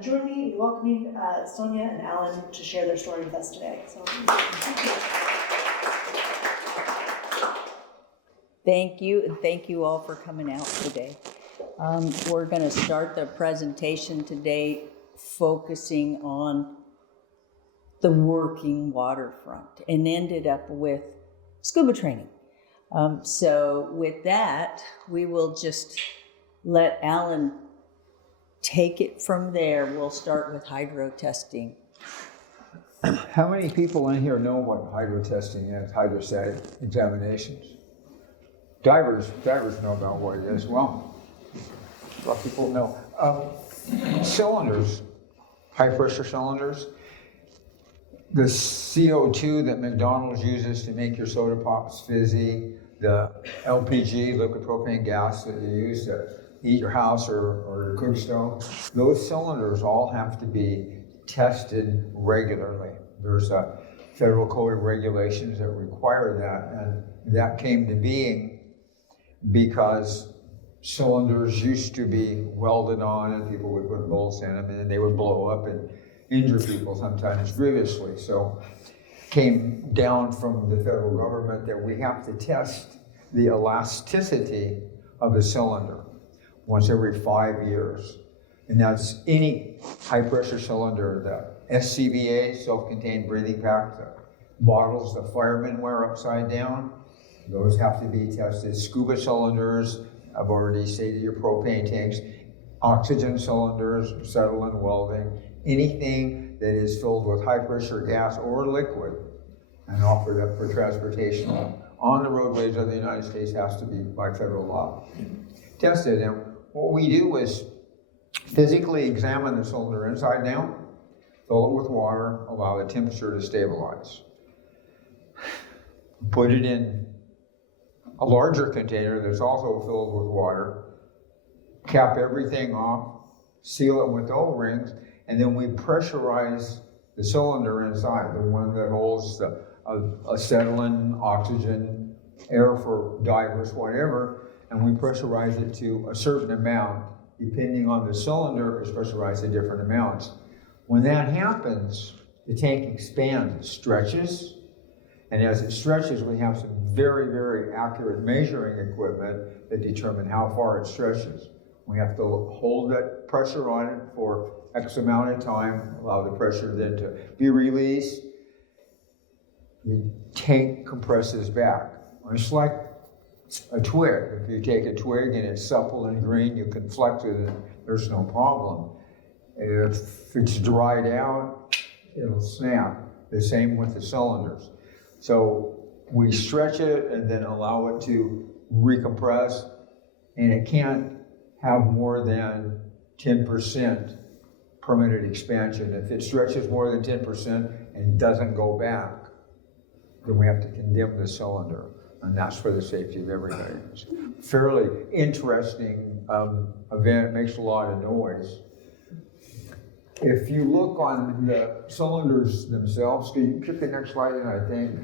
join me in welcoming Saunya and Allen to share their story with us today. So, thank you, and thank you all for coming out today. We're going to start the presentation today focusing on the working waterfront and ended up with scuba training. So with that, we will just let Allen take it from there. We'll start with hydro testing. How many people in here know what hydro testing is, hydrostatic examinations? Divers know about what it is. Well, a lot of people know. Cylinders, high pressure cylinders, the CO2 that McDonald's uses to make your soda pops fizzy, the LPG, liquid propane gas that you use to heat your house or your cook stove, those cylinders all have to be tested regularly. There's a federal code of regulations that require that, and that came to being because cylinders used to be welded on and people would put bolts in them and then they would blow up and injure people sometimes grievously. So came down from the federal government that we have to test the elasticity of the cylinder once every 5 years. And that's any high pressure cylinder, the SCBA, self-contained breathing pack, the bottles the firemen wear upside down, those have to be tested. Scuba cylinders, I've already stated, your propane tanks, oxygen cylinders, acetylene welding, anything that is filled with high pressure gas or liquid and offered up for transportation on the roadways of the United States has to be by federal law tested. And what we do is physically examine the cylinder inside and out, fill it with water, allow the temperature to stabilize. Put it in a larger container that's also filled with water, cap everything off, seal it with O-rings, and then we pressurize the cylinder inside, the one that holds the acetylene, oxygen, air for divers, whatever, and we pressurize it to a certain amount. Depending on the cylinder, it's pressurized at different amounts. When that happens, the tank expands, it stretches, and as it stretches, we have some very, very accurate measuring equipment that determine how far it stretches. We have to hold that pressure on it for X amount of time, allow the pressure then to be released. The tank compresses back. It's like a twig. If you take a twig and it's supple and green, you can flex it and there's no problem. If it's dried out, it'll snap. The same with the cylinders. So we stretch it and then allow it to recompress, and it can't have more than 10% permitted expansion. If it stretches more than 10% and doesn't go back, then we have to condemn the cylinder, and that's for the safety of everybody. It's a fairly interesting event. It makes a lot of noise. If you look on the cylinders themselves, can you click the next slide in, I think?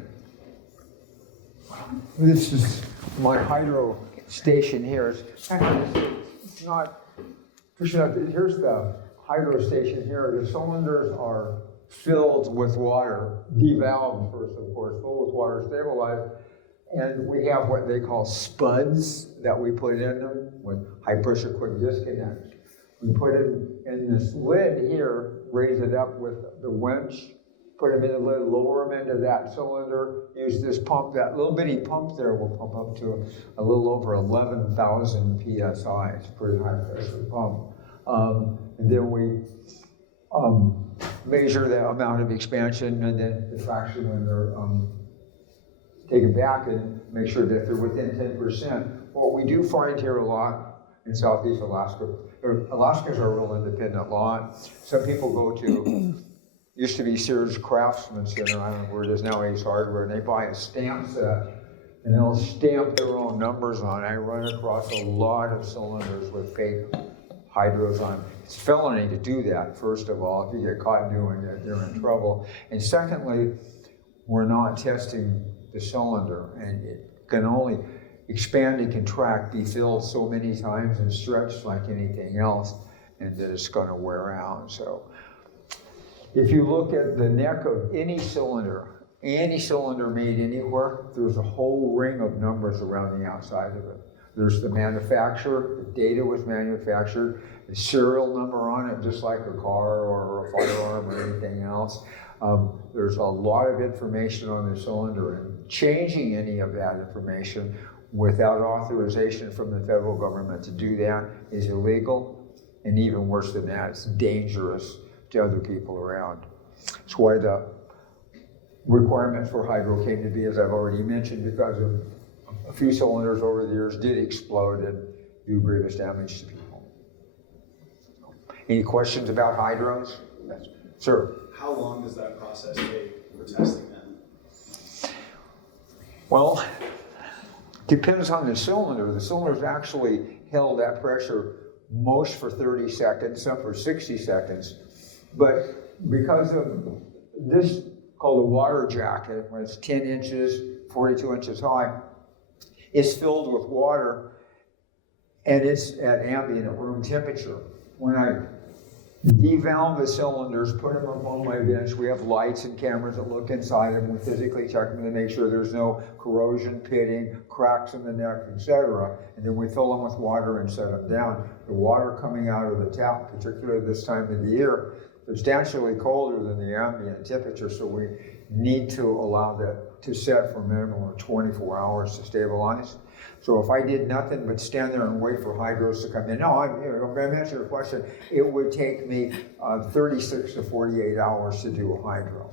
This is my hydro station here. It's not, here's the hydro station here. The cylinders are filled with water, devalved first, of course, filled with water, stabilized. And we have what they call spuds that we put in them with high pressure quick disconnects. We put it in this lid here, raise it up with the winch, put them in the lid, lower them into that cylinder, use this pump. That little bitty pump there will pump up to a little over 11,000 PSI. It's a pretty high pressure pump. And then we measure the amount of expansion and then the fraction when they're taken back and make sure that they're within 10%. What we do find here a lot in Southeast Alaska, Alaskans are a real independent lot. Some people go to, used to be Sears Craftsman Center, I don't know where it is now, Ace Hardware, and they buy a stamp set and they'll stamp their own numbers on it. I run across a lot of cylinders with fake hydros on them. It's felony to do that, first of all. If you get caught doing it, you're in trouble. And secondly, we're not testing the cylinder, and it can only expand and contract, be filled so many times and stretched like anything else. and that it's going to wear out. So if you look at the neck of any cylinder made anywhere, there's a whole ring of numbers around the outside of it. There's the manufacturer, the data was manufactured, the serial number on it, just like a car or a firearm or anything else. There's a lot of information on the cylinder, and changing any of that information without authorization from the federal government to do that is illegal, and even worse than that, it's dangerous to other people around. That's why the requirements for hydro came to be, as I've already mentioned, because of a few cylinders over the years did explode and do grievous damage to people. Any questions about hydros? Yes. Sir? How long does that process take for testing them? Well, depends on the cylinder. The cylinder's actually held that pressure most for 30 seconds, some for 60 seconds. But because of this, called a water jacket, when it's 10 inches, 42 inches high, it's filled with water, and it's at ambient room temperature. When I devalve the cylinders, put them up on my bench, we have lights and cameras that look inside them. We physically check them to make sure there's no corrosion, pitting, cracks in the neck, etc. And then we fill them with water and set them down. The water coming out of the tap, particularly this time of the year, substantially colder than the ambient temperature, so we need to allow that to set for a minimum of 24 hours to stabilize. So if I did nothing but stand there and wait for hydros to come in, I'm going to answer your question, it would take me 36 to 48 hours to do a hydro.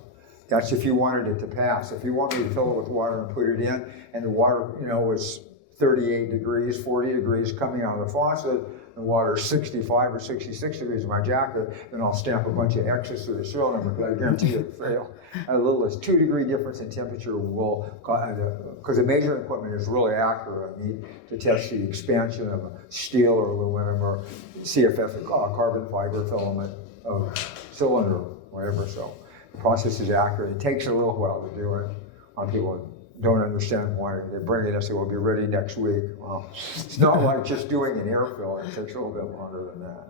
That's if you wanted it to pass. If you want me to fill it with water and put it in, and the water, is 38 degrees, 40 degrees coming out of the faucet, the water is 65 or 66 degrees in my jacket, then I'll stamp a bunch of X's to the serial number, because I guarantee it'll fail. A little as 2 degree difference in temperature will, because the measuring equipment is really accurate. I need to test the expansion of a steel or aluminum or CFF, carbon fiber filament of cylinder, whatever. So the process is accurate. It takes a little while to do it. People don't understand why they bring it and say, we'll be ready next week. Well, it's not like just doing an air fill. It takes a little bit longer than that.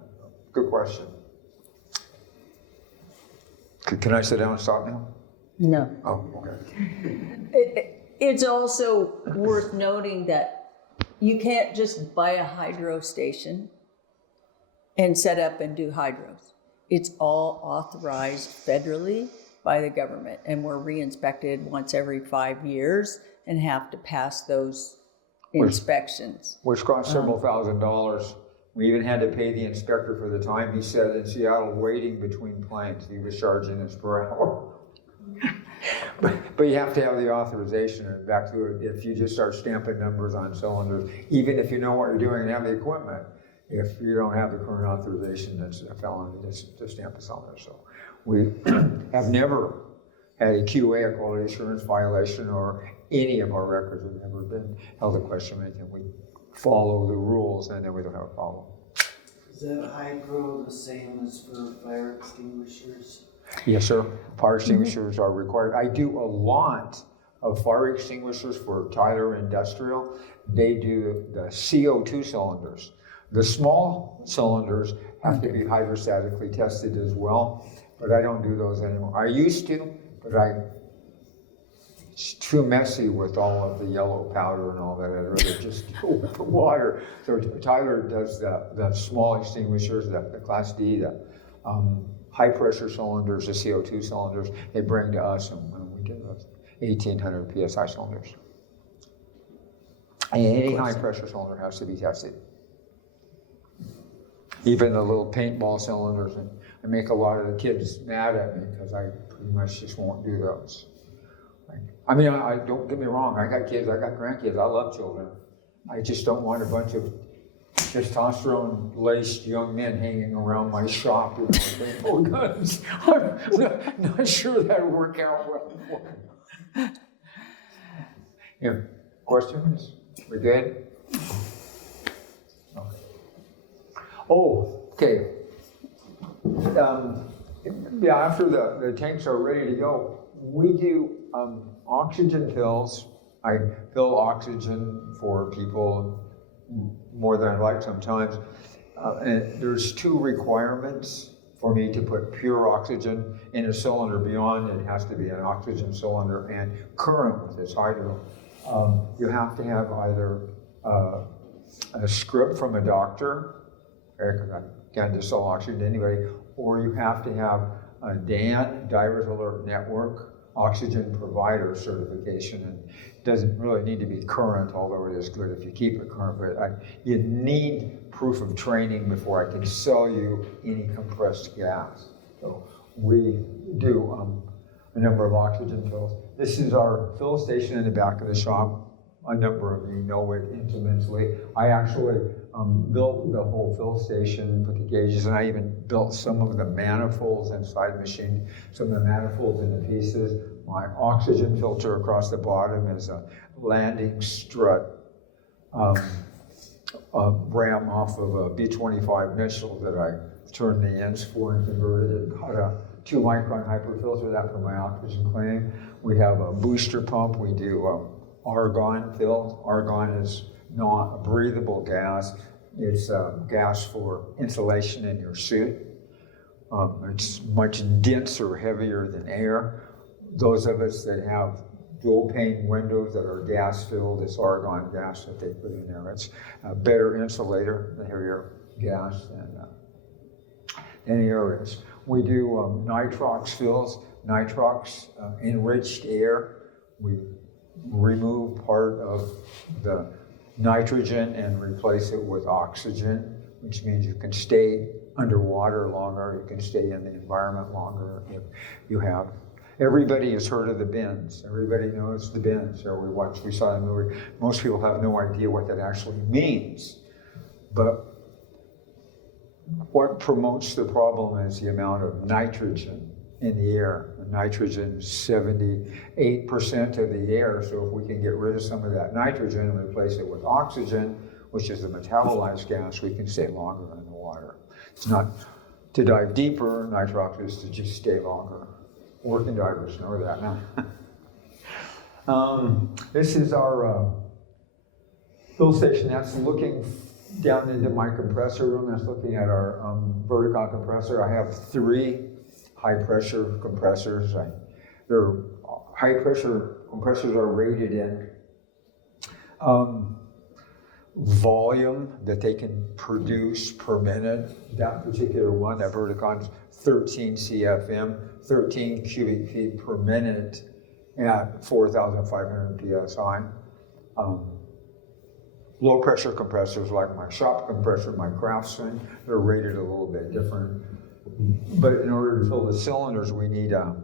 Good question. Can I sit down and stop now? No. Oh, okay. It's also worth noting that you can't just buy a hydro station and set up and do hydros. It's all authorized federally by the government, and we're re-inspected once every 5 years and have to pass those inspections. Which cost several $1,000s. We even had to pay the inspector for the time he said in Seattle waiting between planes. He was charging us per hour. But you have to have the authorization, and back to it, if you just start stamping numbers on cylinders, even if you know what you're doing and have the equipment, if you don't have the current authorization, that's a felony to stamp a cylinder. So we have never had a QA, a quality assurance violation, or any of our records have never been held in question or anything. We follow the rules, and then we don't have a problem. Is that hydro the same as for fire extinguishers? Yes, sir. Fire extinguishers are required. I do a lot of fire extinguishers for Tyler Industrial. They do the CO2 cylinders. The small cylinders have to be hydrostatically tested as well, but I don't do those anymore. I used to, but it's too messy with all of the yellow powder and all that. I'd rather just do it with the water. So Tyler does the small extinguishers, the Class D, the high pressure cylinders, the CO2 cylinders, they bring to us, and when we do those 1800 PSI cylinders. And any high pressure cylinder has to be tested. Even the little paintball cylinders, and I make a lot of the kids mad at me because I pretty much just won't do those. I mean, I don't get me wrong, I got kids, I got grandkids, I love children. I just don't want a bunch of testosterone-laced young men hanging around my shop with paintball guns. I'm not sure that would work out well for me. Yeah, questions? We good? Okay. Oh, okay. Yeah, after the tanks are ready to go, we do oxygen fills. I fill oxygen for people more than I'd like sometimes. and there's two requirements for me to put pure oxygen in a cylinder. Beyond it has to be an oxygen cylinder and current with this hydro. You have to have either a script from a doctor, because I can't just sell oxygen to anybody, or you have to have a DAN, Divers Alert Network, oxygen provider certification. And it doesn't really need to be current, although it is good if you keep it current, but you need proof of training before I can sell you any compressed gas. So we do a number of oxygen fills. This is our fill station in the back of the shop. A number of you know it intimately. I actually built the whole fill station, put the gauges, and I even built some of the manifolds inside the machine, some of the manifolds into pieces. My oxygen filter across the bottom is a landing strut ram off of a B-25 Mitchell that I turned the ends for and converted it. Got a 2-micron hyperfilter, that for my oxygen cleaning. We have a booster pump. We do argon fill. Argon is not a breathable gas. It's gas for insulation in your suit. It's much denser, heavier than air. Those of us that have dual pane windows that are gas filled, it's argon gas that they put in there. It's a better insulator, the heavier gas than air is. We do nitrox fills. Nitrox, enriched air. We remove part of the nitrogen and replace it with oxygen, which means you can stay underwater longer, you can stay in the environment longer if you have. Everybody has heard of the bins. Everybody knows the bins. Or we saw the movie. Most people have no idea what that actually means. But what promotes the problem is the amount of nitrogen in the air. Nitrogen is 78% of the air, so if we can get rid of some of that nitrogen and replace it with oxygen, which is a metabolized gas, we can stay longer in the water. It's not to dive deeper, nitrox is to just stay longer. Working divers know that now. This is our fill station. That's looking down into my compressor room. That's looking at our Verticon compressor. I have 3 high-pressure compressors. They're high-pressure compressors are rated in volume that they can produce per minute. That particular one, that Verticon's 13 CFM, 13 cubic feet per minute at 4,500 PSI. Low-pressure compressors like my shop compressor, my Craftsman, they're rated a little bit different. But in order to fill the cylinders, we need a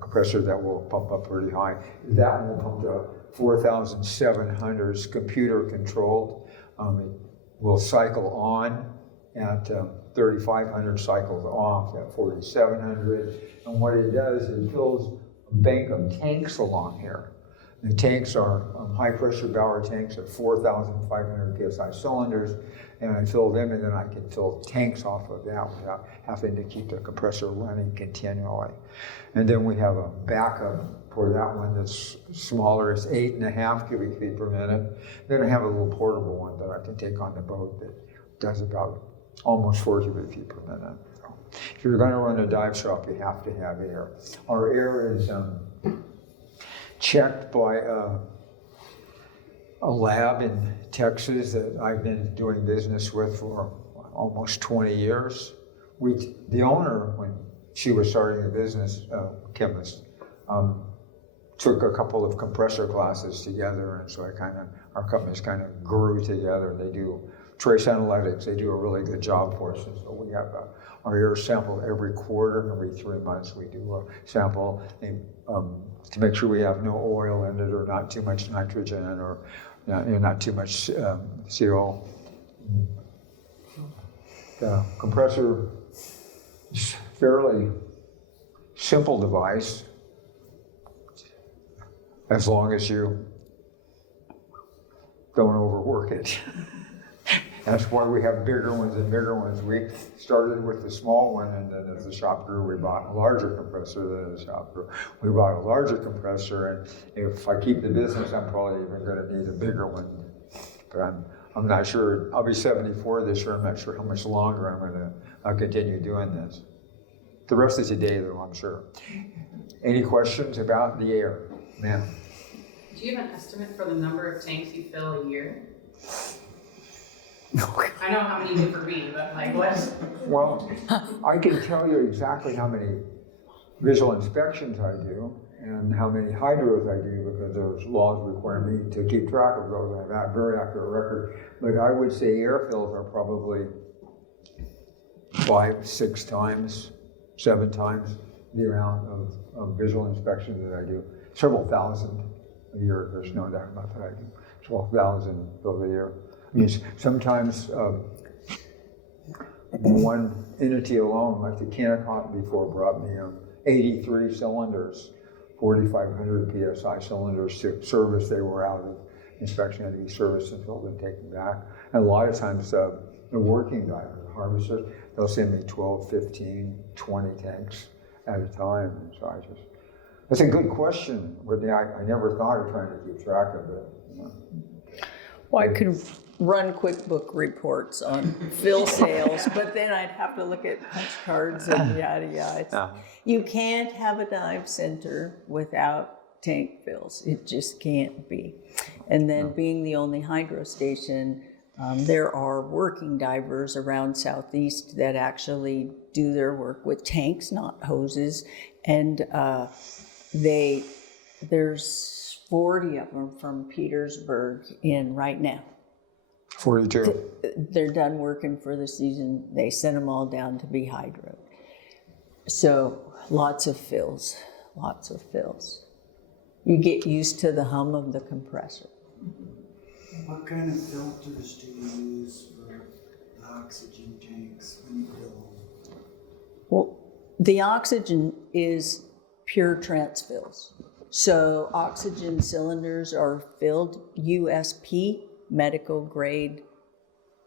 compressor that will pump up pretty high. That will pump to 4,700 computer controlled. It will cycle on at 3,500, cycles off at 4,700. And what it does, it fills a bank of tanks along here. The tanks are high pressure Bauer tanks at 4,500 PSI cylinders, and I fill them, and then I can fill tanks off of that without having to keep the compressor running continually. And then we have a backup for that one that's smaller. It's 8.5 cubic feet per minute. Then I have a little portable one that I can take on the boat that does about almost 4 cubic feet per minute. So if you're going to run a dive shop, you have to have air. Our air is checked by a lab in Texas that I've been doing business with for almost 20 years. The owner, when she was starting the business, chemist, took a couple of compressor classes together, and so our companies kind of grew together. They do trace analytics. They do a really good job for us. And so we have our air sample every quarter, every 3 months. We do a sample to make sure we have no oil in it, or not too much nitrogen, or not too much CO. The compressor is a fairly simple device, as long as you don't overwork it. That's why we have bigger ones and bigger ones. We started with the small one, and then as the shop grew, we bought a larger compressor. Then the shop grew, we bought a larger compressor, and if I keep the business, I'm probably even going to need a bigger one. But I'm not sure, I'll be 74 this year, I'm not sure how much longer I'm gonna continue doing this. The rest of the day though, I'm sure. Any questions about the air? Ma'am? Do you have an estimate for the number of tanks you fill a year? I know how many you do for me, but like what? Well, I can tell you exactly how many visual inspections I do and how many hydros I do because there's laws require me to keep track of those. I have a very accurate record. But I would say air fills are probably 5, 6 times, 7 times the amount of visual inspections that I do. Several thousand a year, there's no doubt about that. I do 12,000 fills a year. I mean, sometimes one entity alone, like the Ketchikan before, brought me 83 cylinders, 4,500 PSI cylinders to service. They were out of inspection, had to be serviced and filled and taken back. And a lot of times the working divers, the harvesters, they'll send me 12, 15, 20 tanks at a time. And so that's a good question, Whitney. I never thought of trying to keep track of it. You know. Well, I could run QuickBook reports on fill sales, but then I'd have to look at punch cards and yada yada. You can't have a dive center without tank fills. It just can't be. And then being the only hydro station, there are working divers around Southeast that actually do their work with tanks, not hoses. And there's 40 of them from Petersburg in right now. 42. They're done working for the season. They sent them all down to be hydro. So lots of fills, lots of fills. You get used to the hum of the compressor. What kind of filters do you use for the oxygen tanks when you fill them? Well, the oxygen is pure transfills. So oxygen cylinders are filled USP, medical grade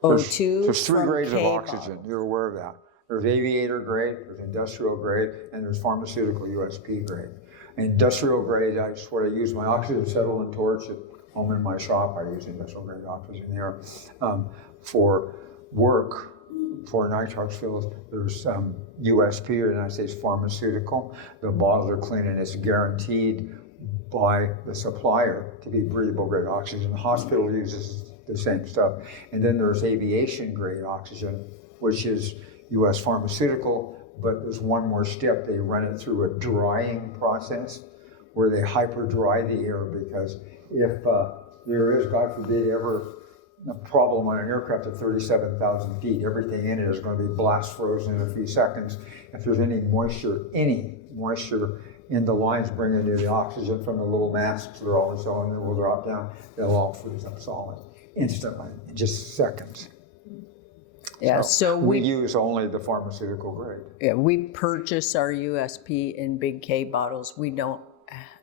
O2. There's 3 from grades of K oxygen. bottle. You're aware of that. There's aviator grade, there's industrial grade, and there's pharmaceutical USP grade. Industrial grade, that's what I use my oxygen acetylene torch at home in my shop. I use industrial grade oxygen there. For work, for nitrox fills, there's USP, or United States Pharmaceutical. The bottles are clean and it's guaranteed by the supplier to be breathable grade oxygen. The hospital uses the same stuff. And then there's aviation grade oxygen, which is US Pharmaceutical, but there's one more step. They run it through a drying process where they hyper dry the air, because if there is, God forbid, ever a problem on an aircraft at 37,000 feet, everything in it is going to be blast frozen in a few seconds. If there's any moisture in the lines bringing you the oxygen from the little masks, they're always on, and will drop down, they'll all freeze up solid instantly, in just seconds. Yeah, so we use only the pharmaceutical grade. Yeah, we purchase our USP in big K bottles. We don't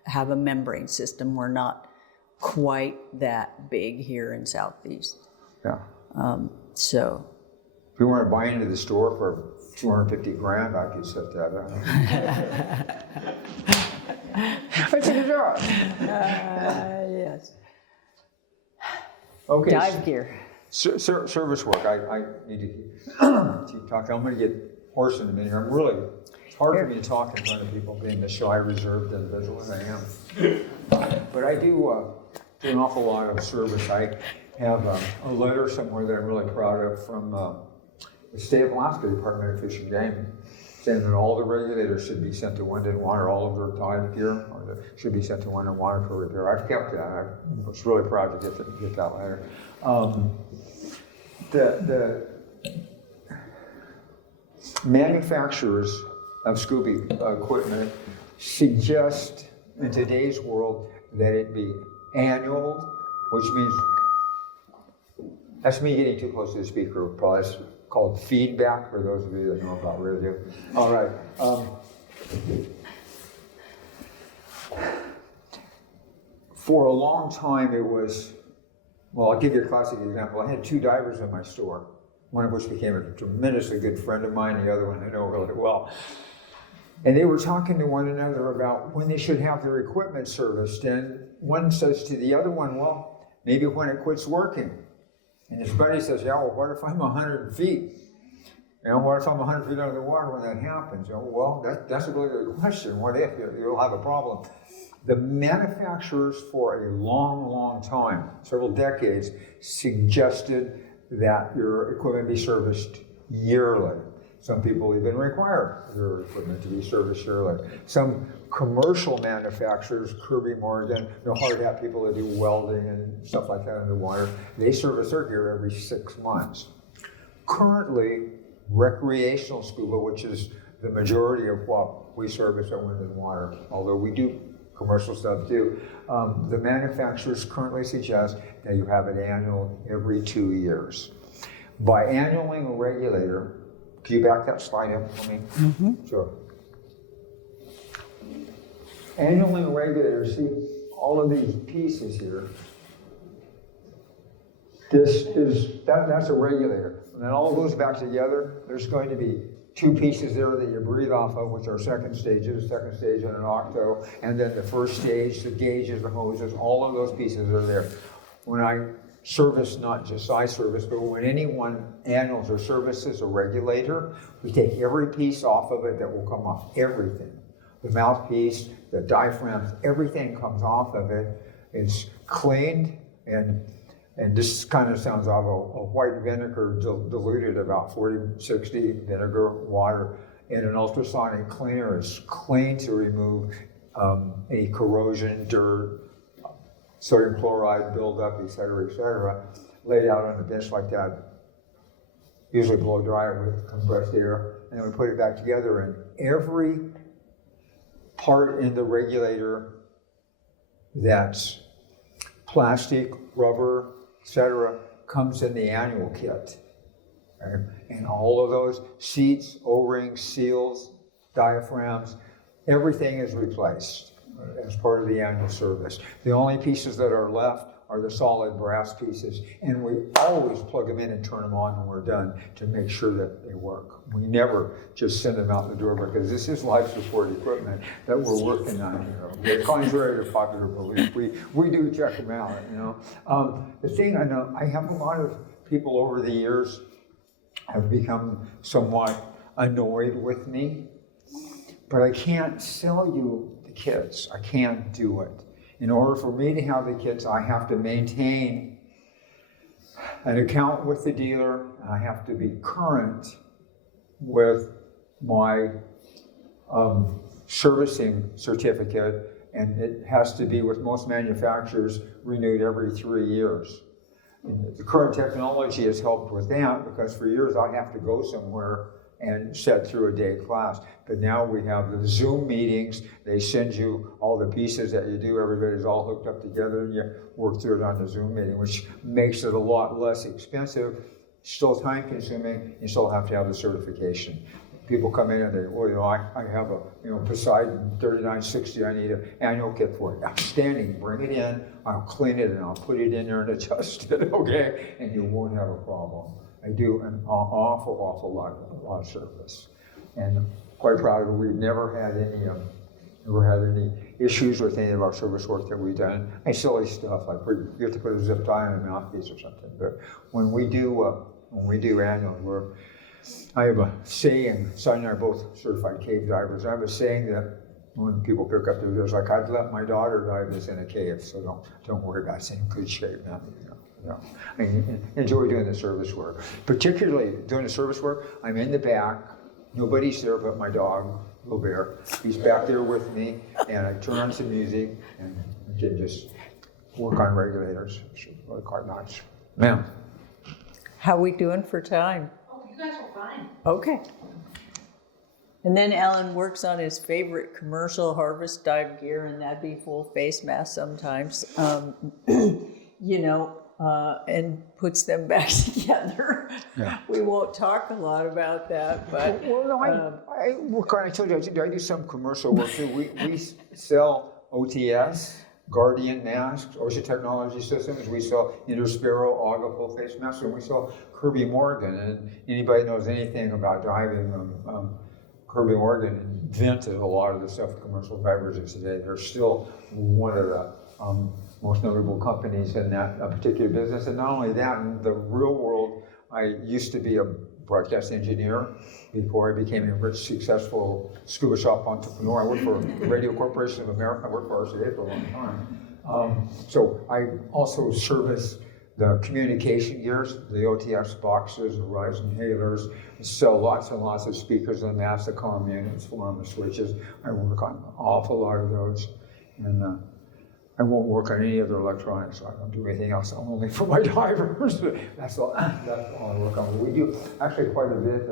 have a membrane system. We're not quite that big here in Southeast. Yeah. So. If you want to buy into the store for 250 grand, I could set that up. That's a good job. Yes. Okay. Dive gear. Service work. I need to keep talking. I'm going to get hoarse in a minute here. It's hard for me to talk in front of people, being the shy, reserved individual that I am. But I do an awful lot of service. I have a letter somewhere that I'm really proud of from the state of Alaska Department of Fish and Game, saying that all the regulators should be sent to Wind and Water, all of their dive gear, should be sent to Wind and Water for repair. I've kept that. I was really proud to get that letter. The manufacturers of scuba equipment suggest in today's world that it be annual, which means, that's me getting too close to the speaker, probably. It's called feedback, for those of you that know about radio. All right. For a long time it was, well, I'll give you a classic example. I had 2 divers in my store, one of which became a tremendously good friend of mine, the other one I know really well. And they were talking to one another about when they should have their equipment serviced. And one says to the other one, well, maybe when it quits working. And his buddy says, yeah, well, what if I'm 100 feet? You know, what if I'm 100 feet under the water when that happens? Oh, well, that's a really good question. What if? You'll have a problem. The manufacturers for a long, long time, several decades, suggested that your equipment be serviced yearly. Some people even require their equipment to be serviced yearly. Some commercial manufacturers, Kirby Morgan, the hard hat people that do welding and stuff like that underwater, they service their gear every 6 months. Currently, recreational scuba, which is the majority of what we service at Wind and Water, although we do commercial stuff too, the manufacturers currently suggest that you have it annual every 2 years. By annualing a regulator, can you back that slide up for me? Mm-hmm. Sure. Annualing a regulator, see all of these pieces here. That's a regulator. And then all goes back together. There's going to be 2 pieces there that you breathe off of, which are second stage and an octo. And then the first stage, the gauges, the hoses, all of those pieces are there. When I service, not just I service, but when anyone annuals or services a regulator, we take every piece off of it that will come off, everything. The mouthpiece, the diaphragms, everything comes off of it. It's cleaned, and this kind of sounds off a white vinegar diluted about 40-60 vinegar water in an ultrasonic cleaner. It's clean to remove any corrosion, dirt, sodium chloride buildup, et cetera, laid out on a bench like that, usually blow dry it with compressed air, and then we put it back together, and every part in the regulator that's plastic, rubber, etc., comes in the annual kit. Right? And all of those seats, O-rings, seals, diaphragms, everything is replaced as part of the annual service. The only pieces that are left are the solid brass pieces, and we always plug them in and turn them on when we're done to make sure that they work. We never just send them out the door because this is life support equipment that we're working on. You know, contrary to popular belief, we do check them out. You know, the thing I know, I have a lot of people over the years have become somewhat annoyed with me, but I can't sell you the kits. I can't do it. In order for me to have the kits, I have to maintain an account with the dealer. I have to be current with my servicing certificate, and it has to be, with most manufacturers, renewed every 3 years. And the current technology has helped with that, because for years I have to go somewhere and sit through a day class. But now we have the Zoom meetings. They send you all the pieces that you do. Everybody's all hooked up together, and you work through it on the Zoom meeting, which makes it a lot less expensive, still time consuming. You still have to have the certification. People come in and they, well, you know, I have a, you know, Poseidon 3960, I need an annual kit for it. Outstanding, bring it in, I'll clean it and I'll put it in there and adjust it, okay? And you won't have a problem. I do an awful lot of service, and quite proud of it. We've never had any issues with any of our service work that we've done. And silly stuff like you have to put a zip tie on a mouthpiece or something. But when we do annual, I have a saying. Sonny and I are both certified cave divers. I have a saying that when people pick up their gear, like, I'd let my daughter dive this in a cave, so don't worry about it. It's in good shape now. Yeah. I enjoy doing the service work. Particularly doing the service work, I'm in the back, nobody's there but my dog, Little Bear. He's back there with me, and I turn on some music and can just work on regulators. It's really quite nice. Ma'am. How we doing for time? Oh, you guys are fine. Okay. And then Alan works on his favorite commercial harvest dive gear, and that'd be full face mask sometimes. You know, and puts them back together. Yeah. We won't talk a lot about that, but well, no, I told you I do some commercial work too. We sell OTS, Guardian masks, Ocean Technology Systems. We sell Interspiro, Auga full face masks, and we sell Kirby Morgan. And anybody knows anything about diving, Kirby Morgan invented a lot of the stuff commercial divers do today. They're still one of the most notable companies in that particular business. And not only that, in the real world, I used to be a broadcast engineer before I became a rich, successful scuba shop entrepreneur. I worked for the Radio Corporation of America. I worked for RCA for a long time. So I also service the communication gears, the OTX boxes, the Rise inhalers, sell lots and lots of speakers and master comm units for the switches. I work on an awful lot of those. And I won't work on any other electronics, so I don't do anything else, only for my divers. That's all I work on. We do actually quite a bit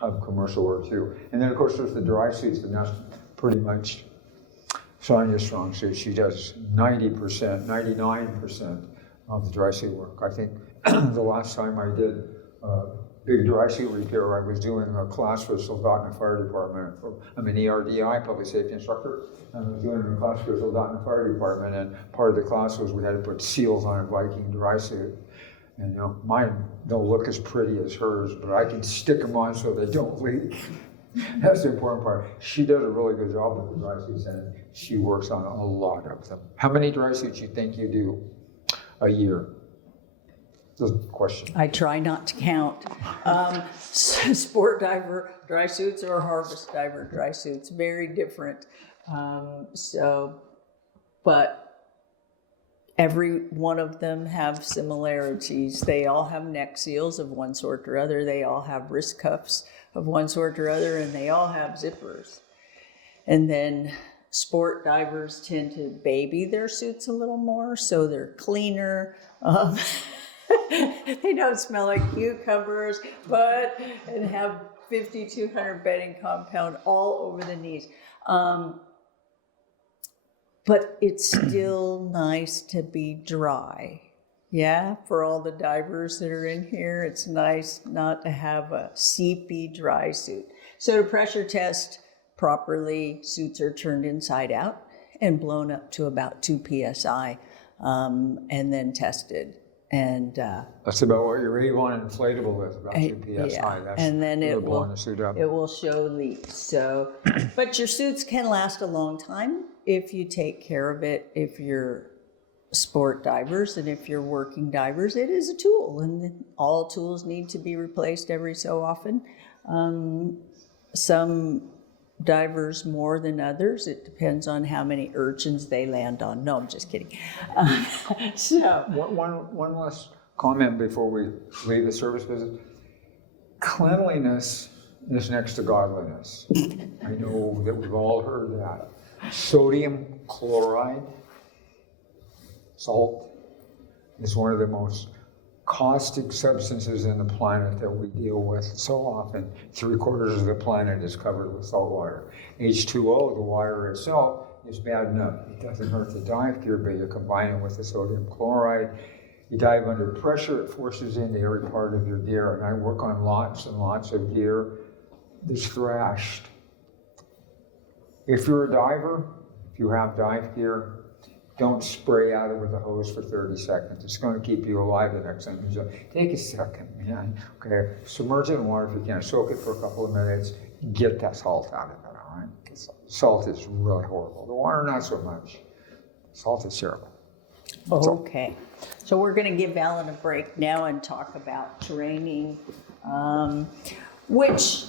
of commercial work too. And then of course there's the dry suits, and that's pretty much Saunya's strong suit. She does 90%, 99% of the dry suit work. I think the last time I did big dry suit repair, I was doing a class for Soldotna Fire Department. I'm an ERDI, public safety instructor. I was doing a class for Soldotna Fire Department, and part of the class was we had to put seals on a Viking dry suit. And mine don't look as pretty as hers, but I can stick them on so they don't leak. That's the important part. She does a really good job with the dry suits, and she works on a lot of them. How many dry suits you think you do a year? That's a question. I try not to count. Sport diver dry suits or harvest diver dry suits, very different. But every one of them have similarities. They all have neck seals of one sort or other. They all have wrist cuffs of one sort or other, and they all have zippers. And then sport divers tend to baby their suits a little more, so they're cleaner. They don't smell like cucumbers, and have 5,200 bedding compound all over the knees. But it's still nice to be dry. Yeah, for all the divers that are in here, it's nice not to have a seepy dry suit. So to pressure test properly, suits are turned inside out and blown up to about 2 psi, and then tested. And that's about what your A1 inflatable is, about 2 psi. yeah. That's And then it blowing the suit up. will show leaks. So, but your suits can last a long time if you take care of it. If you're sport divers and if you're working divers, it is a tool, and all tools need to be replaced every so often. Some divers more than others. It depends on how many urchins they land on. No, I'm just kidding. So one last comment before we leave the service business. Cleanliness is next to godliness. I know that we've all heard that. Sodium chloride, salt, is one of the most caustic substances in the planet that we deal with so often. 3/4 of the planet is covered with salt water. H2O, the water itself, is bad enough. It doesn't hurt the dive gear, but you combine it with the sodium chloride. You dive under pressure, it forces into every part of your gear. And I work on lots and lots of gear that's thrashed. If you're a diver, if you have dive gear, don't spray out it with a hose for 30 seconds. It's going to keep you alive the next time. So take a second, man. Okay, submerge it in water if you can. Soak it for a couple of minutes. Get that salt out of it, all right? Because salt is really horrible. The water, not so much. Salt is terrible. okay. So we're going to give Allen a break now and talk about training, which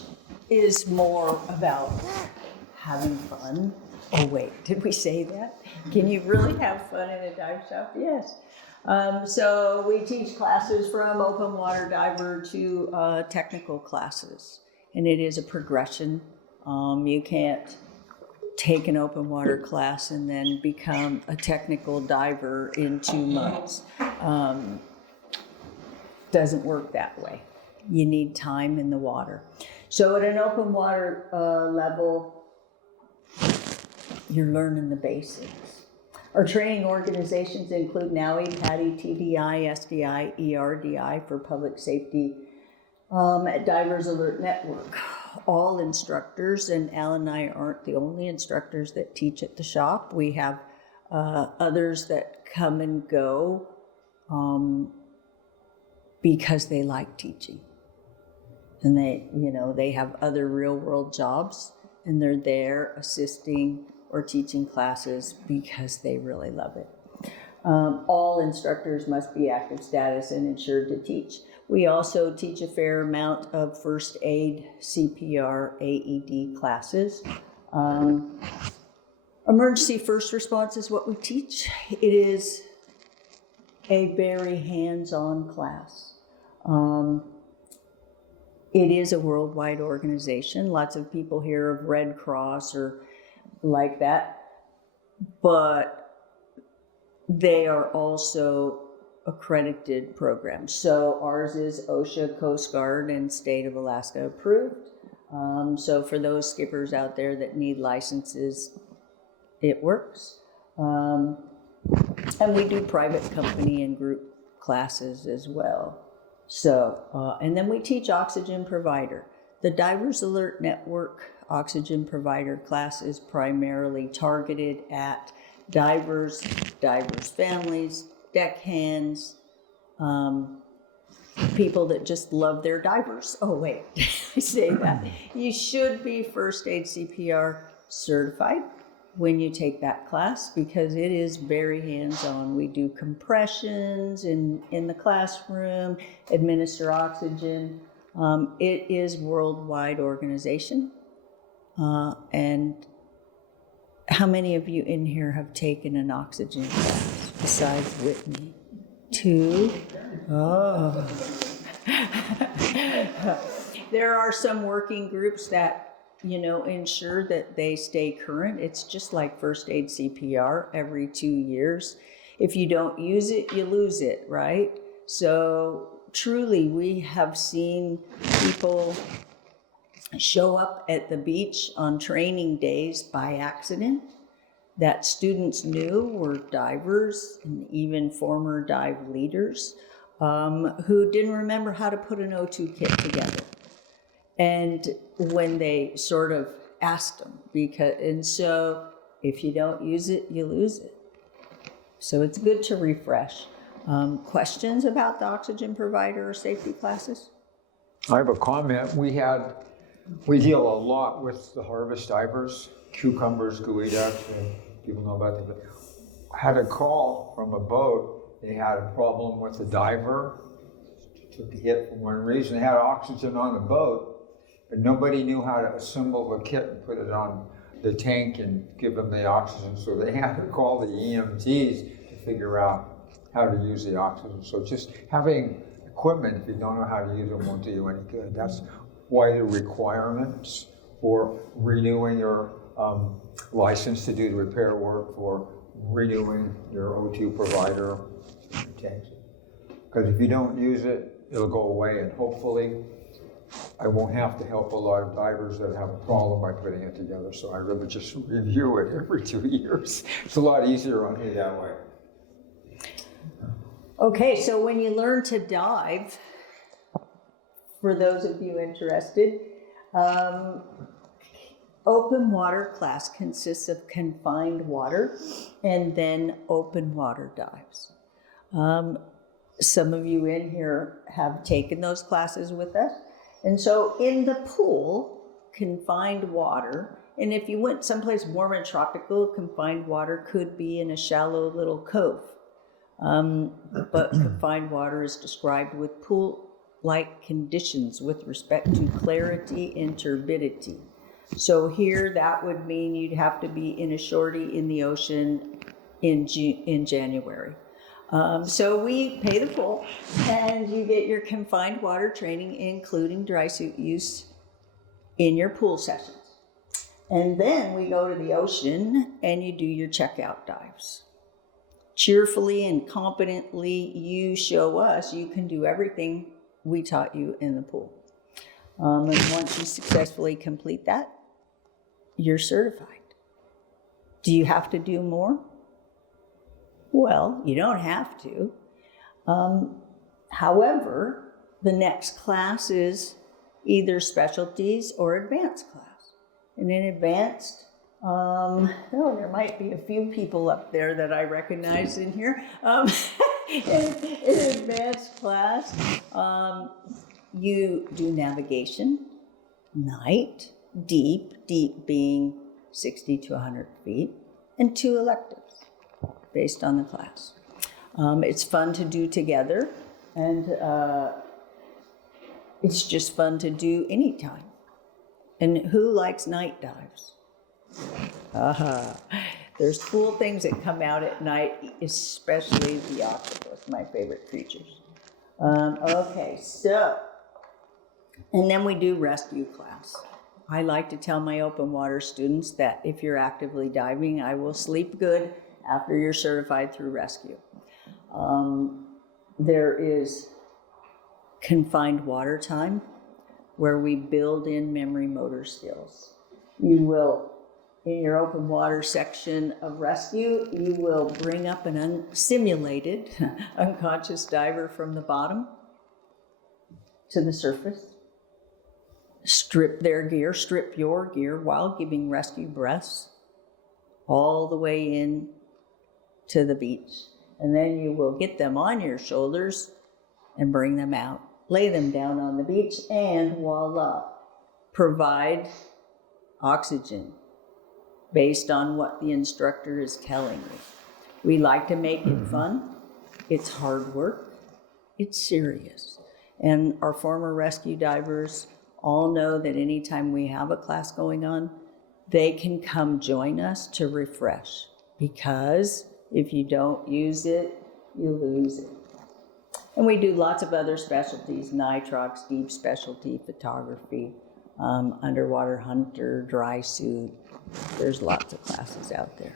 is more about having fun. Oh wait, did we say that? Can you really have fun in a dive shop? Yes. So we teach classes from open water diver to technical classes, and it is a progression. You can't take an open water class and then become a technical diver in 2 months. Doesn't work that way. You need time in the water. So at an open water level, you're learning the basics. Our training organizations include NAUI, PADI, TDI, SDI, ERDI for Public Safety, Divers Alert Network. All instructors, and Al and I aren't the only instructors that teach at the shop. We have others that come and go because they like teaching. And they have other real world jobs, and they're there assisting or teaching classes because they really love it. All instructors must be active status and insured to teach. We also teach a fair amount of first aid, CPR, AED classes. Emergency first response is what we teach. It is a very hands-on class. It is a worldwide organization. Lots of people hear of Red Cross or like that, but they are also accredited programs. So ours is OSHA, Coast Guard, and State of Alaska approved. So for those skippers out there that need licenses, it works. And we do private company and group classes as well. So, and then we teach oxygen provider. The Divers Alert Network oxygen provider class is primarily targeted at divers, divers' families, deckhands, people that just love their divers. Oh wait, I say that. You should be first aid CPR certified when you take that class because it is very hands-on. We do compressions in the classroom, administer oxygen. It is worldwide organization. And how many of you in here have taken an oxygen class besides Whitney? 2? Oh. There are some working groups that, ensure that they stay current. It's just like first aid CPR every 2 years. If you don't use it, you lose it, right? So truly, we have seen people show up at the beach on training days by accident that students knew were divers and even former dive leaders who didn't remember how to put an O2 kit together. And when they sort of asked them, and so if you don't use it, you lose it. So it's good to refresh. Questions about the oxygen provider or safety classes? I have a comment. We deal a lot with the harvest divers, cucumbers, geoducks, and people know about them. But I had a call from a boat. They had a problem with the diver. Took a hit for one reason. They had oxygen on the boat, but nobody knew how to assemble the kit and put it on the tank and give them the oxygen. So they had to call the EMTs to figure out how to use the oxygen. So just having equipment, if you don't know how to use it, won't do you any good. That's why the requirements for renewing your license to do the repair work, for renewing your O2 provider tanks. Because if you don't use it, it'll go away, and hopefully I won't have to help a lot of divers that have a problem by putting it together. So I really just review it every 2 years. It's a lot easier on me that way. Okay, so when you learn to dive, for those of you interested, open water class consists of confined water and then open water dives. Some of you in here have taken those classes with us. And so in the pool, confined water, and if you went someplace warm and tropical, confined water could be in a shallow little cove. But confined water is described with pool-like conditions with respect to clarity and turbidity. So here that would mean you'd have to be in a shorty in the ocean in January. So we pay the full, and you get your confined water training, including dry suit use in your pool sessions. And then we go to the ocean and you do your checkout dives. Cheerfully and competently, you show us you can do everything we taught you in the pool. And once you successfully complete that, you're certified. Do you have to do more? Well, you don't have to. However, the next class is either specialties or advanced class. And in advanced, there might be a few people up there that I recognize in here. In advanced class, you do navigation, night, deep being 60 to 100 feet, and 2 electives based on the class. It's fun to do together, and it's just fun to do anytime. And who likes night dives? There's cool things that come out at night, especially the octopus, my favorite creatures. Okay, so, and then we do rescue class. I like to tell my open water students that if you're actively diving, I will sleep good after you're certified through rescue. There is confined water time where we build in memory motor skills. You will, in your open water section of rescue, you will bring up an simulated unconscious diver from the bottom to the surface, strip their gear, strip your gear while giving rescue breaths all the way in to the beach. And then you will get them on your shoulders and bring them out, lay them down on the beach, and voila, provide oxygen based on what the instructor is telling you. We like to make it fun. It's hard work. It's serious. And our former rescue divers all know that anytime we have a class going on, they can come join us to refresh, because if you don't use it, you lose it. And we do lots of other specialties: nitrox, deep specialty, photography, underwater hunter, dry suit. There's lots of classes out there.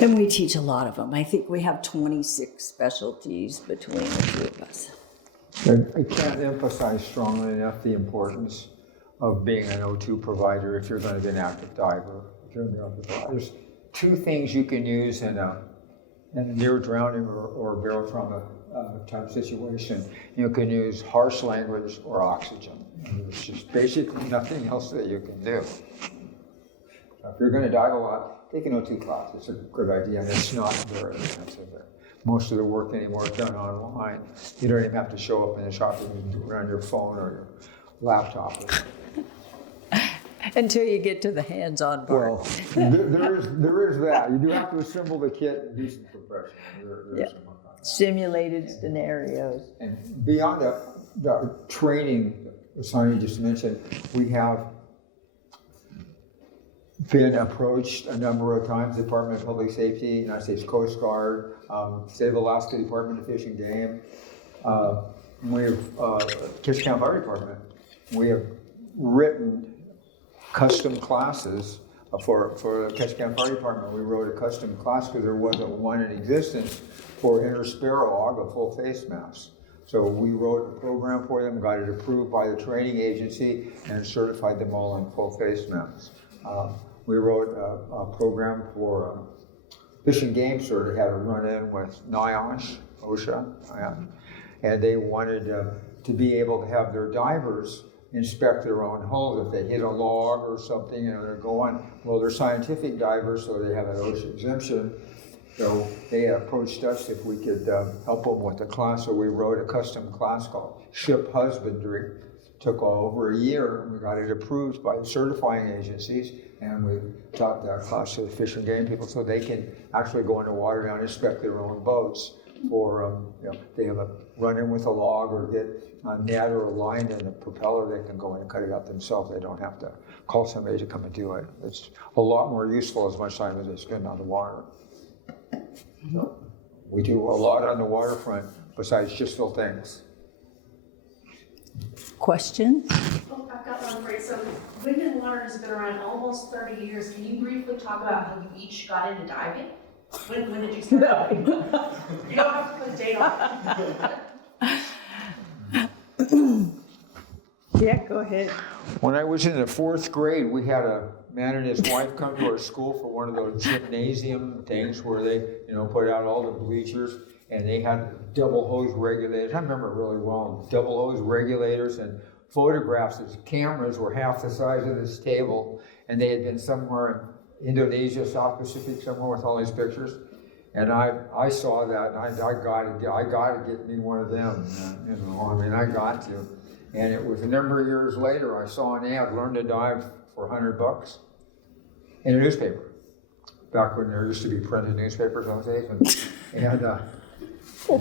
And we teach a lot of them. I think we have 26 specialties between the two of us. I can't emphasize strongly enough the importance of being an O2 provider if you're going to be an active diver. There's 2 things you can use in a near drowning or barrel trauma type situation. You can use harsh language or oxygen. There's just basically nothing else that you can do. So if you're going to dive a lot, take an O2 class. It's a good idea, and it's not very expensive. Most of the work anymore is done online. You don't even have to show up in the shop. You can do it on your phone or your laptop. Until you get to the hands-on part. Well, there is that. You do have to assemble the kit and do some professional. There's some work on that. Simulated scenarios. And beyond the training, as Sonya just mentioned, we have been approached a number of times, Department of Public Safety, United States Coast Guard, State of Alaska Department of Fish and Game, Ketchikan Fire Department. We have written custom classes for the Ketchikan Fire Department. We wrote a custom class because there wasn't one in existence for intersperolog, a full face mask. So we wrote a program for them, got it approved by the training agency, and certified them all in full face masks. We wrote a program for Fish and Game Cert. It had a run-in with NIOSH, OSHA, and they wanted to be able to have their divers inspect their own hulls if they hit a log or something, and they go on. Well, they're scientific divers, so they have an OSHA exemption. So they approached us if we could help them with the class. So we wrote a custom class called Ship Husbandry. Took over a year, and we got it approved by the certifying agencies, and we taught that class to the fish and game people so they can actually go in the water now and inspect their own boats. Or they have a run-in with a log or get a net or a line in the propeller, they can go in and cut it up themselves. They don't have to call somebody to come and do it. It's a lot more useful as much time as they spend on the water. So we do a lot on the waterfront besides just fill tanks. Questions? Oh, I've got one for you. So Wind and Water has been around almost 30 years. Can you briefly talk about how you each got into diving? When did you start diving? You don't have to put a date on it. Yeah, go ahead. When I was in the 4th grade, we had a man and his wife come to our school for one of those gymnasium things where they, put out all the bleachers, and they had double hose regulators. I remember it really well. Double hose regulators and photographs. His cameras were half the size of this table, and they had been somewhere in Indonesia, South Pacific, somewhere with all these pictures. And I saw that, and I got to get me one of them. I got to. And it was a number of years later, I saw an ad, learn to dive for $100. in a newspaper, back when there used to be printed newspapers those days. And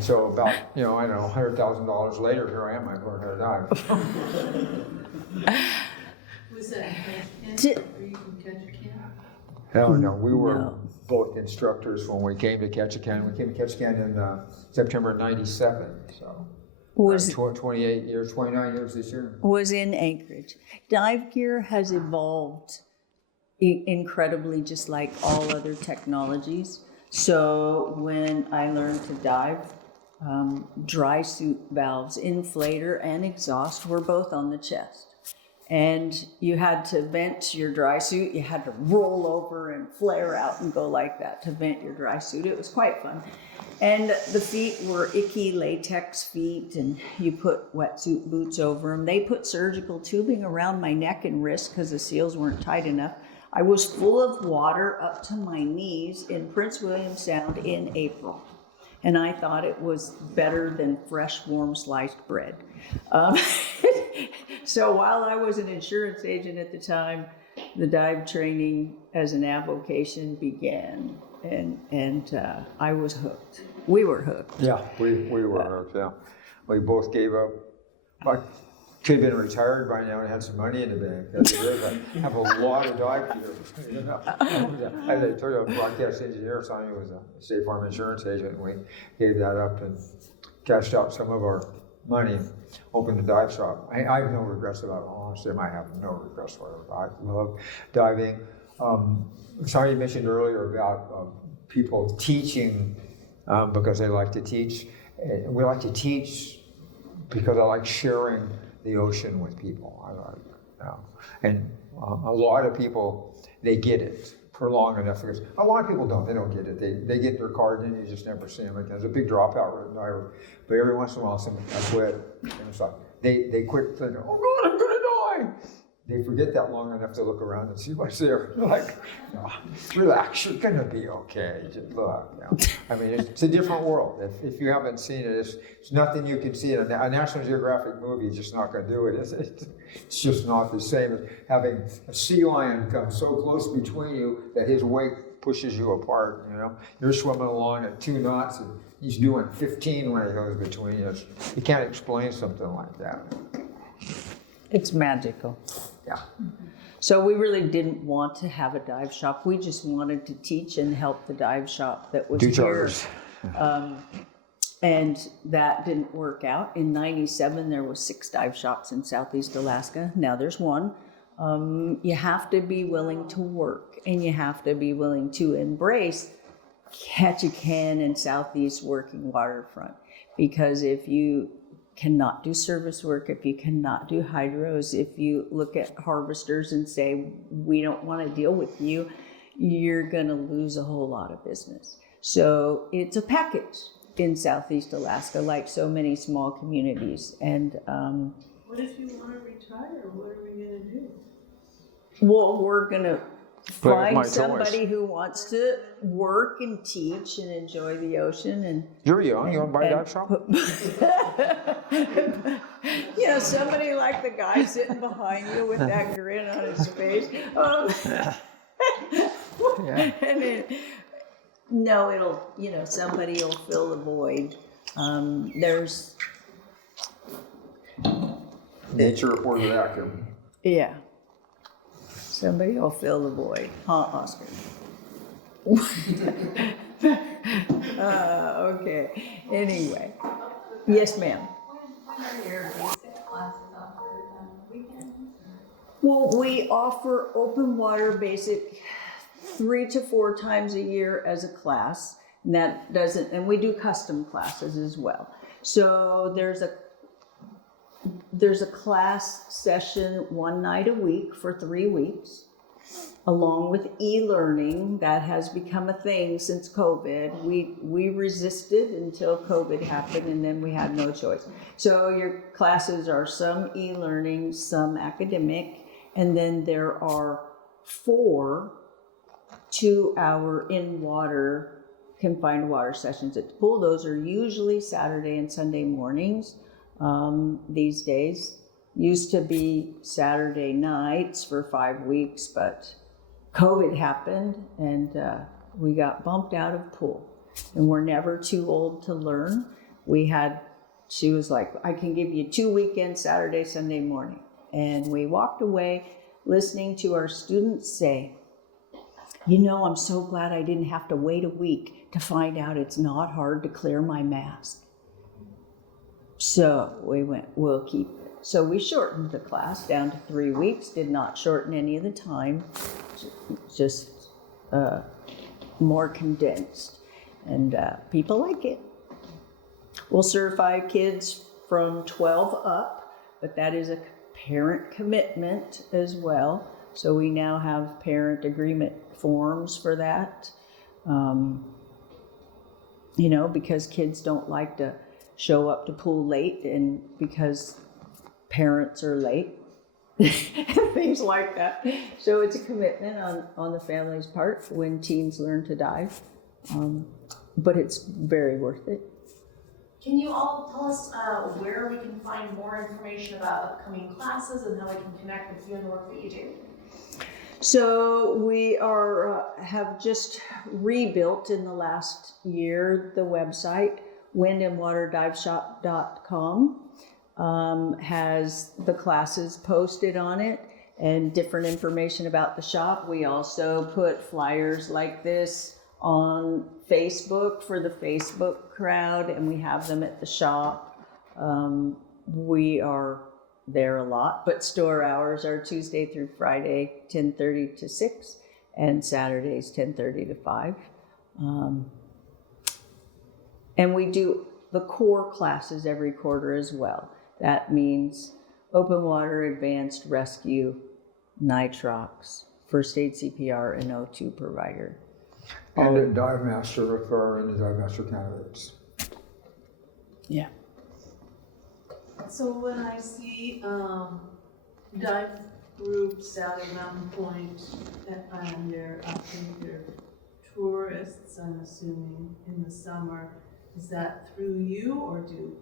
so about, I don't know, $100,000 later, here I am, I learned how to dive. Was that Ti- Ketchikan? Are you from Ketchikan? Hell no, we were No. both instructors when we came to Ketchikan. We came to Ketchikan in September of '97, so Was 29 years this year. was in Anchorage. Dive gear has evolved incredibly, just like all other technologies. So when I learned to dive, dry suit valves, inflator, and exhaust were both on the chest. And you had to vent your dry suit. You had to roll over and flare out and go like that to vent your dry suit. It was quite fun. And the feet were icky latex feet, and you put wetsuit boots over them. They put surgical tubing around my neck and wrist because the seals weren't tight enough. I was full of water up to my knees in Prince William Sound in April. And I thought it was better than fresh, warm, sliced bread. So while I was an insurance agent at the time, the dive training as an avocation began, and I was hooked. We were hooked. Yeah, we were hooked, yeah. We both gave up. I could have been retired by now and had some money in the bank. As it is, I have a lot of dive gear. As I told you, a broadcast engineer, Saunya was a State Farm insurance agent, and we gave that up and cashed out some of our money, opened a dive shop. I have no regrets about it. Honestly, I have no regrets whatsoever. I love diving. Saunya mentioned earlier about people teaching because they like to teach. We like to teach because I like sharing the ocean with people. And a lot of people, they get it for long enough. Because a lot of people don't. They don't get it. They get their card and you just never see them again. There's a big dropout diver. But every once in a while, I quit. And it's like, they quit thinking, oh God, I'm going to die. They forget that long enough to look around and see what's there. They're like, no, relax, you're going to be okay. Just look. I mean, it's a different world. If you haven't seen it, it's nothing you can see in a National Geographic movie. Is just not going to do it. It's just not the same as having a sea lion come so close between you that his weight pushes you apart. You're swimming along at 2 knots and he's doing 15 when he goes between you. You can't explain something like that. It's magical. Yeah. So we really didn't want to have a dive shop. We just wanted to teach and help the dive shop that was Do here. charters. And that didn't work out. In '97, there was 6 dive shops in Southeast Alaska. Now there's 1. You have to be willing to work, and you have to be willing to embrace Ketchikan and Southeast working waterfront. Because if you cannot do service work, if you cannot do hydros, if you look at harvesters and say, we don't want to deal with you, you're going to lose a whole lot of business. So it's a package in Southeast Alaska, like so many small communities. And What if you want to retire? What are we going to do? well, we're going to Play with my find toys. somebody who wants to work and teach and enjoy the ocean. And You're young. You want to buy a dive shop? Somebody like the guy sitting behind you with that grin on his face. I mean, no, it'll, somebody will fill the void. There's, Nature reports a vacuum. yeah. Somebody will fill the void. Huh, Oscar? Okay. Anyway. Yes, ma'am. When are your basic classes offered on weekends? Well, we offer open water basic 3 to 4 times a year as a class. And we do custom classes as well. So there's a class session 1 night a week for 3 weeks, along with e-learning. That has become a thing since COVID. We resisted until COVID happened, and then we had no choice. So your classes are some e-learning, some academic, and then there are 4 2-hour in-water confined water sessions at the pool. Those are usually Saturday and Sunday mornings. These days used to be Saturday nights for 5 weeks, but COVID happened and we got bumped out of pool. And we're never too old to learn. She was like, I can give you 2 weekends, Saturday, Sunday morning. And we walked away listening to our students say, you know, I'm so glad I didn't have to wait a week to find out it's not hard to clear my mask. So we went, we'll keep it. So we shortened the class down to 3 weeks, did not shorten any of the time, just more condensed. And people like it. We'll certify kids from 12 up, but that is a parent commitment as well. So we now have parent agreement forms for that. You know, because kids don't like to show up to pool late and because parents are late, things like that. So it's a commitment on the family's part when teens learn to dive, but it's very worth it. Can you all tell us where we can find more information about upcoming classes and how we can connect with you and the work that you do? So we have just rebuilt in the last year the website. windandwaterdiveshop.com has the classes posted on it and different information about the shop. We also put flyers like this on Facebook for the Facebook crowd, and we have them at the shop. We are there a lot, but store hours are Tuesday through Friday, 10:30 to 6, and Saturdays 10:30 to 5. And we do the core classes every quarter as well. That means open water, advanced rescue, nitrox, first aid CPR, and O2 provider. And a dive master referring to dive master candidates. Yeah. So when I see dive groups out at Mountain Point and they're tourists, I'm assuming, in the summer, is that through you or do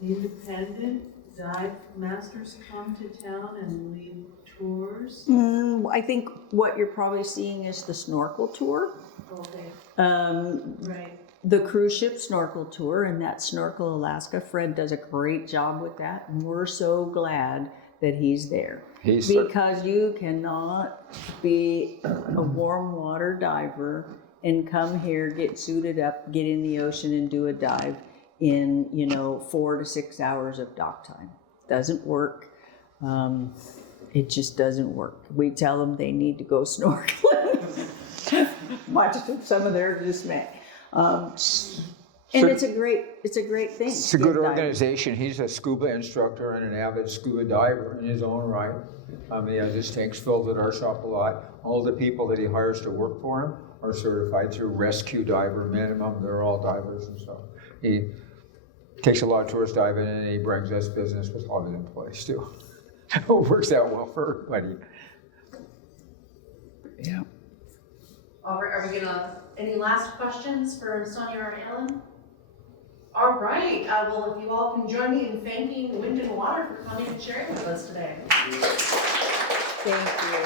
the independent dive masters come to town and lead tours? I think what you're probably seeing is the snorkel tour. Okay, right. The cruise ship snorkel tour, and that Snorkel Alaska. Fred does a great job with that, and we're so glad that he's there. Because you cannot be a warm water diver and come here, get suited up, get in the ocean and do a dive in, 4 to 6 hours of dock time. Doesn't work. It just doesn't work. We tell them they need to go snorkeling, much to some of their dismay. And it's a great thing. It's a good organization. He's a scuba instructor and an avid scuba diver in his own right. He has his tanks filled at our shop a lot. All the people that he hires to work for him are certified through rescue diver minimum. They're all divers and stuff. He takes a lot of tourist diving and he brings us business with all of his employees too. It works out well for everybody. Yeah. All right, are we any last questions for Saunya or Allen? All right, well, if you all can join me in thanking Wind and Water for coming and sharing with us today. Thank you.